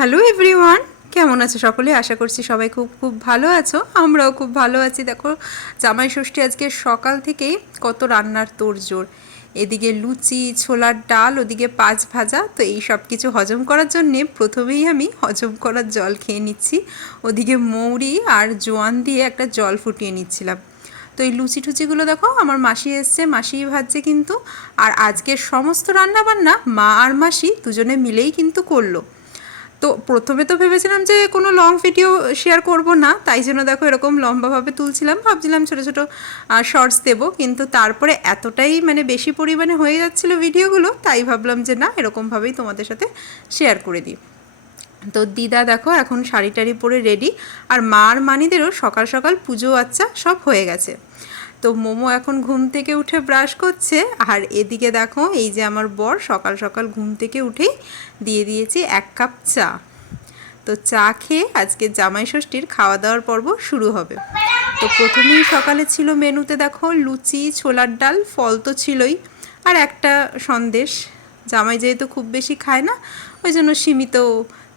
Hello everyone, কেমন আছো সকলে? আশা করছি সবাই খুব খুব ভালো আছো। আমরাও খুব ভালো আছি। দেখো, জামাই ষষ্ঠী আজকে সকাল থেকেই কত রান্নার তোড়জোড়। এদিকে লুচি, ছোলার ডাল, ওদিকে পাঁচ ভাজা। তো এই সব কিছু হজম করার জন্যে প্রথমেই আমি হজম করার জল খেয়ে নিচ্ছি। ওদিকে মৌরি আর জোয়ান দিয়ে একটা জল ফুটিয়ে নিচ্ছিলাম। তো এই লুচি টুচিগুলো দেখো আমার মাসি এসছে, মাসিই ভাজছে কিন্তু। আর আজকের সমস্ত রান্নাবান্না মা আর মাসি দুজনে মিলেই কিন্তু করলো। তো প্রথমে তো ভেবেছিলাম যে কোনো লং ভিডিও শেয়ার করব না, তাই জন্য দেখো এরকম লম্বাভাবে তুলছিলাম, ভাবছিলাম ছোটো ছোটো শর্টস দেবো, কিন্তু তারপরে এতটাই বেশি পরিমাণে হয়ে যাচ্ছিলো ভিডিওগুলো, তাই ভাবলাম যে না, এরকমভাবেই তোমাদের সাথে শেয়ার করে দিই। তো দিদা দেখো এখন শাড়ি টাড়ি পরে রেডি, আর মা আর মানিদেরও সকাল সকাল পুজো আচ্চা সব হয়ে গেছে। তো মোমো এখন ঘুম থেকে উঠে ব্রাশ করছে, আর এদিকে দেখো এই যে আমার বর সকাল সকাল ঘুম থেকে উঠেই দিয়ে দিয়েছি 1 কাপ চা। তো চা খেয়ে আজকে জামাই ষষ্ঠীর খাওয়া দাওয়ার পর্ব শুরু হবে। তো প্রথমেই সকালে ছিল মেনুতে দেখো লুচি, ছোলার ডাল, ফল তো ছিলই, আর একটা সন্দেশ। জামাই যেহেতু খুব বেশি খায় না, ওই জন্য সীমিত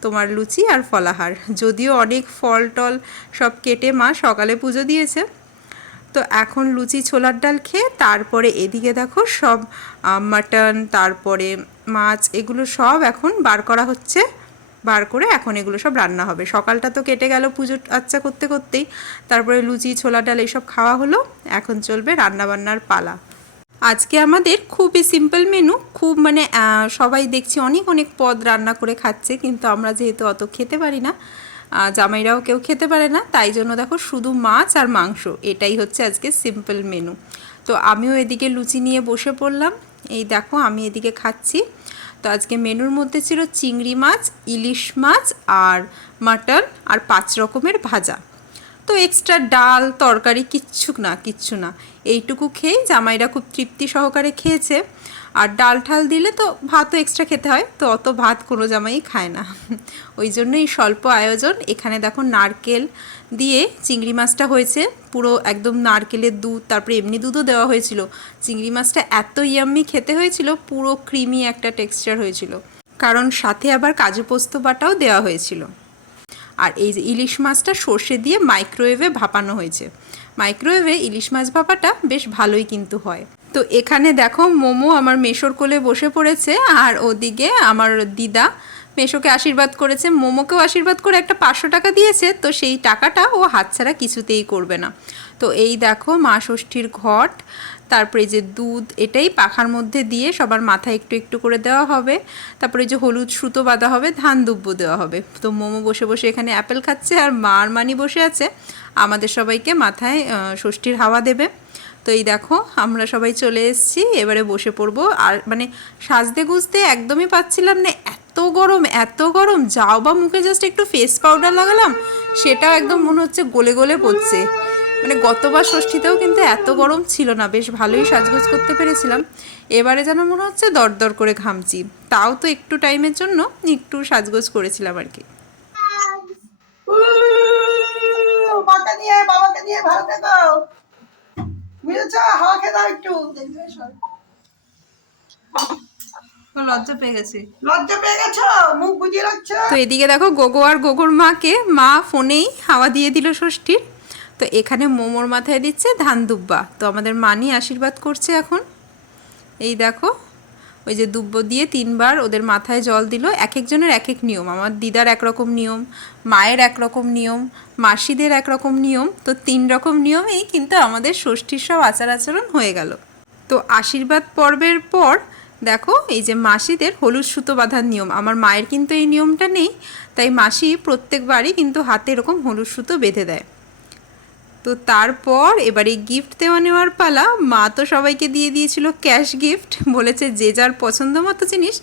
তোমার লুচি আর ফলাহার। যদিও অনেক ফল টল সব কেটে মা সকালে পুজো দিয়েছে। তো এখন লুচি ছোলার ডাল খেয়ে তারপরে এদিকে দেখো সব মাটন, তারপরে মাছ, এগুলো সব এখন বার করা হচ্ছে। বার করে এখন এগুলো সব রান্না হবে। সকালটা তো কেটে গেল পুজো আচ্চা করতে করতেই, তারপরে লুচি ছোলার ডাল এইসব খাওয়া হলো। এখন চলবে রান্নাবান্নার পালা। আজকে আমাদের খুবই সিম্পল মেনু, খুব সবাই দেখছি অনেক অনেক পদ রান্না করে খাচ্ছে, কিন্তু আমরা যেহেতু অত খেতে পারি না, জামাইরাও কেউ খেতে পারে না, তাই জন্য দেখো শুধু মাছ আর মাংস, এটাই হচ্ছে আজকে সিম্পল মেনু। তো আমিও এদিকে লুচি নিয়ে বসে পড়লাম। এই দেখো আমি এদিকে খাচ্ছি। তো আজকে মেনুর মধ্যে ছিল চিংড়ি মাছ, ইলিশ মাছ আর মাটন, আর 5 রকমের ভাজা। তো এক্সট্রা ডাল তরকারি কিচ্ছু না, এইটুকু খেয়েই জামাইরা খুব তৃপ্তি সহকারে খেয়েছে। আর ডাল ঠাল দিলে তো ভাতও এক্সট্রা খেতে হয়, তো অত ভাত কোনো জামাই খায় না, ওই জন্যই স্বল্প আয়োজন। এখানে দেখো নারকেল দিয়ে চিংড়ি মাছটা হয়েছে, পুরো একদম নারকেলের দুধ, তারপরে এমনি দুধও দেওয়া হয়েছিল। চিংড়ি মাছটা এত ইয়াম্মি খেতে হয়েছিল, পুরো ক্রিমি একটা টেক্সচার হয়েছিল, কারণ সাথে আবার কাজু পোস্ত বাটাও দেওয়া হয়েছিল। আর এই যে ইলিশ মাছটা সর্ষে দিয়ে মাইক্রোওয়েভে ভাপানো হয়েছে। মাইক্রোওয়েভে ইলিশ মাছ ভাপাটা বেশ ভালোই কিন্তু হয়। তো এখানে দেখো মোমো আমার মেশোর কোলে বসে পড়েছে, আর ওদিকে আমার দিদা মেশোকে আশীর্বাদ করেছে, মোমোকেও আশীর্বাদ করে একটা 500 টাকা দিয়েছে। তো সেই টাকাটা ও হাতছাড়া কিছুতেই করবে না। তো এই দেখো মা ষষ্ঠীর ঘট, তারপরে যে দুধ, এটাই পাখার মধ্যে দিয়ে সবার মাথায় একটু একটু করে দেওয়া হবে। তারপরে যে হলুদ সুতো বাঁধা হবে, ধান দুব্য দেওয়া হবে। তো মোমো বসে বসে এখানে অ্যাপেল খাচ্ছে, আর মা আর মানি বসে আছে আমাদের সবাইকে মাথায় ষষ্ঠীর হাওয়া দেবে। তো এই দেখো আমরা সবাই চলে এসেছি, এবারে বসে পড়বো। আর সাজতে গুজতে একদমই পাচ্ছিলাম না, এত গরম, যাও বা মুখে জাস্ট একটু ফেস পাউডার লাগালাম, সেটাও একদম মনে হচ্ছে গলে গলে পড়ছে। গতবার ষষ্ঠীতেও কিন্তু এত গরম ছিল না, বেশ ভালোই সাজগোজ করতে পেরেছিলাম। এবারে যেন মনে হচ্ছে দরদর করে ঘামছি, তাও তো একটু টাইমের জন্য একটু সাজগোজ করেছিলাম আর কি। বাবাকে নিয়ে ভালো থেকো, বুঝেছ? হাওয়া খেয়ে দাও একটু। লজ্জা পেয়ে গেছে, লজ্জা পেয়ে গেছো, মুখ বুজিয়ে রাখছো। তো এদিকে দেখো গোগো আর গোগোর মাকে মা ফোনেই হাওয়া দিয়ে দিল ষষ্ঠীর। তো এখানে মোমোর মাথায় দিচ্ছে ধান দুব্বা। তো আমাদের মানি আশীর্বাদ করছে এখন। এই দেখো ওই যে দুব্ব দিয়ে 3 বার ওদের মাথায় জল দিল। এক একজনের এক এক নিয়ম, আমার দিদার একরকম নিয়ম, মায়ের একরকম নিয়ম, মাসিদের একরকম নিয়ম। তো 3 রকম নিয়মেই কিন্তু আমাদের ষষ্ঠীর সব আচার আচরণ হয়ে গেল। তো আশীর্বাদ পর্বের পর দেখো এই যে মাসিদের হলুদ সুতো বাঁধার নিয়ম, আমার মায়ের কিন্তু এই নিয়মটা নেই, তাই মাসি প্রত্যেকবারই কিন্তু হাতে এরকম হলুদ সুতো বেঁধে দেয়। তো তারপর এবারে গিফট দেওয়া নেওয়ার পালা। মা তো সবাইকে দিয়ে দিয়েছিল ক্যাশ গিফট, বলেছে যে যার পছন্দ মতো জিনিস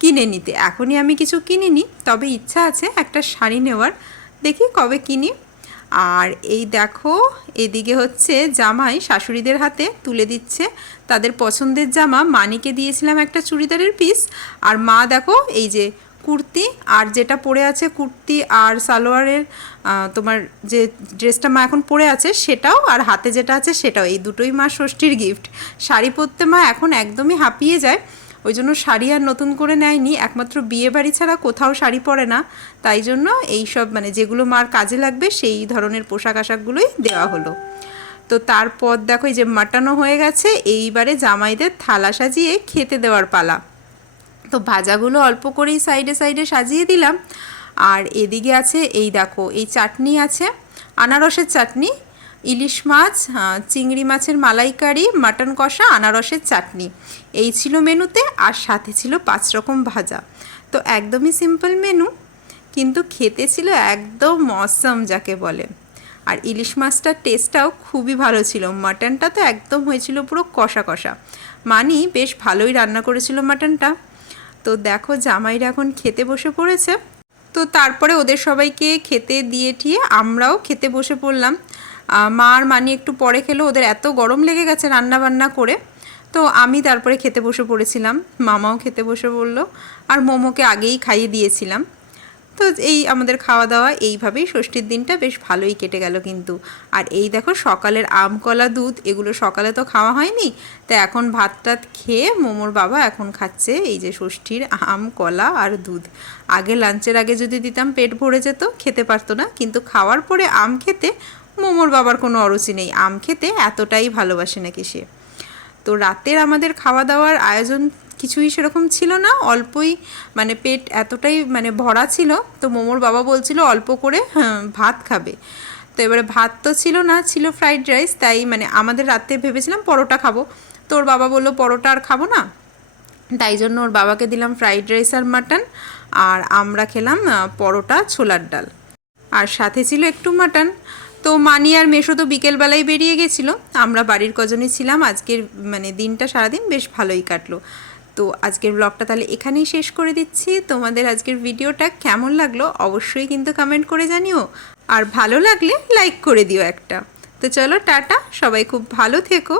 কিনে নিতে। এখনই আমি কিছু কিনিনি, তবে ইচ্ছা আছে একটা শাড়ি নেওয়ার, দেখি কবে কিনি। আর এই দেখো এদিকে হচ্ছে জামাই শাশুড়িদের হাতে তুলে দিচ্ছে তাদের পছন্দের জামা। মানিকে দিয়েছিলাম একটা চুড়িদারের পিস, আর মা দেখো এই যে কুর্তি, আর যেটা পরে আছে কুর্তি আর সালোয়ারের তোমার যে ড্রেসটা মা এখন পরে আছে সেটাও, আর হাতে যেটা আছে সেটাও, এই দুটোই মা ষষ্ঠীর গিফট। শাড়ি পরতে মা এখন একদমই হাঁপিয়ে যায়, ওই জন্য শাড়ি আর নতুন করে নেয়নি, একমাত্র বিয়ে বাড়ি ছাড়া কোথাও শাড়ি পরে না, তাই জন্য এই সব মানে যেগুলো মার কাজে লাগবে সেই ধরনের পোশাক আশাকগুলোই দেওয়া হলো। তো তারপর দেখো এই যে মাটনও হয়ে গেছে, এইবারে জামাইদের থালা সাজিয়ে খেতে দেওয়ার পালা। তো ভাজাগুলো অল্প করেই সাইডে সাইডে সাজিয়ে দিলাম। আর এদিকে আছে এই দেখো এই চাটনি আছে, আনারসের চাটনি, ইলিশ মাছ, চিংড়ি মাছের মালাইকারি, মাটন কষা, আনারসের চাটনি, এই ছিল মেনুতে। আর সাথে ছিল 5 রকম ভাজা। তো একদমই সিম্পল মেনু, কিন্তু খেতে ছিল একদম অসম যাকে বলে। আর ইলিশ মাছটার টেস্টটাও খুবই ভালো ছিল। মাটনটা তো একদম হয়েছিল পুরো কষা কষা, মানি বেশ ভালোই রান্না করেছিল মাটনটা। তো দেখো জামাইরা এখন খেতে বসে পড়েছে। তো তারপরে ওদের সবাইকে খেতে দিয়ে ঠিয়ে আমরাও খেতে বসে পড়লাম। মা আর মানি একটু পরে খেলো, ওদের এত গরম লেগে গেছে রান্না বান্না করে। তো আমি তারপরে খেতে বসে পড়েছিলাম, মামাও খেতে বসে পড়লো, আর মোমোকে আগেই খাইয়ে দিয়েছিলাম। তো এই আমাদের খাওয়া দাওয়া এইভাবেই ষষ্ঠীর দিনটা বেশ ভালোই কেটে গেল কিন্তু। আর এই দেখো সকালের আম কলা দুধ এগুলো সকালে তো খাওয়া হয়নি, তো এখন ভাত টাত খেয়ে মোমোর বাবা এখন খাচ্ছে এই যে ষষ্ঠীর আম কলা আর দুধ। আগে লাঞ্চের আগে যদি দিতাম পেট ভরে যেত, খেতে পারতো না, কিন্তু খাওয়ার পরে আম খেতে মোমোর বাবার কোনো অরুচি নেই, আম খেতে এতটাই ভালোবাসে নাকি সে। তো রাতের আমাদের খাওয়া দাওয়ার আয়োজন কিছুই সেরকম ছিল না, অল্পই মানে পেট এতটাই মানে ভরা ছিল। তো মোমোর বাবা বলছিল অল্প করে ভাত খাবে। তো এবারে ভাত তো ছিল না, ছিল ফ্রাইড রাইস, তাই মানে আমাদের রাতে ভেবেছিলাম পরোটা খাবো। তো ওর বাবা বললো পরোটা আর খাবো না, তাই জন্য ওর বাবাকে দিলাম ফ্রাইড রাইস আর মাটন, আর আমরা খেলাম পরোটা ছোলার ডাল, আর সাথে ছিল একটু মাটন। তো মানি আর মেশো তো বিকেলবেলায় বেরিয়ে গেছিলো, আমরা বাড়ির কজনই ছিলাম। আজকের মানে দিনটা সারাদিন বেশ ভালোই কাটলো। তো আজকের ব্লগটা তাহলে এখানেই শেষ করে দিচ্ছি। তোমাদের আজকের ভিডিওটা কেমন লাগলো অবশ্যই কিন্তু কমেন্ট করে জানিও, আর ভালো লাগলে লাইক করে দিও একটা। তো চলো টাটা, সবাই খুব ভালো থেকো।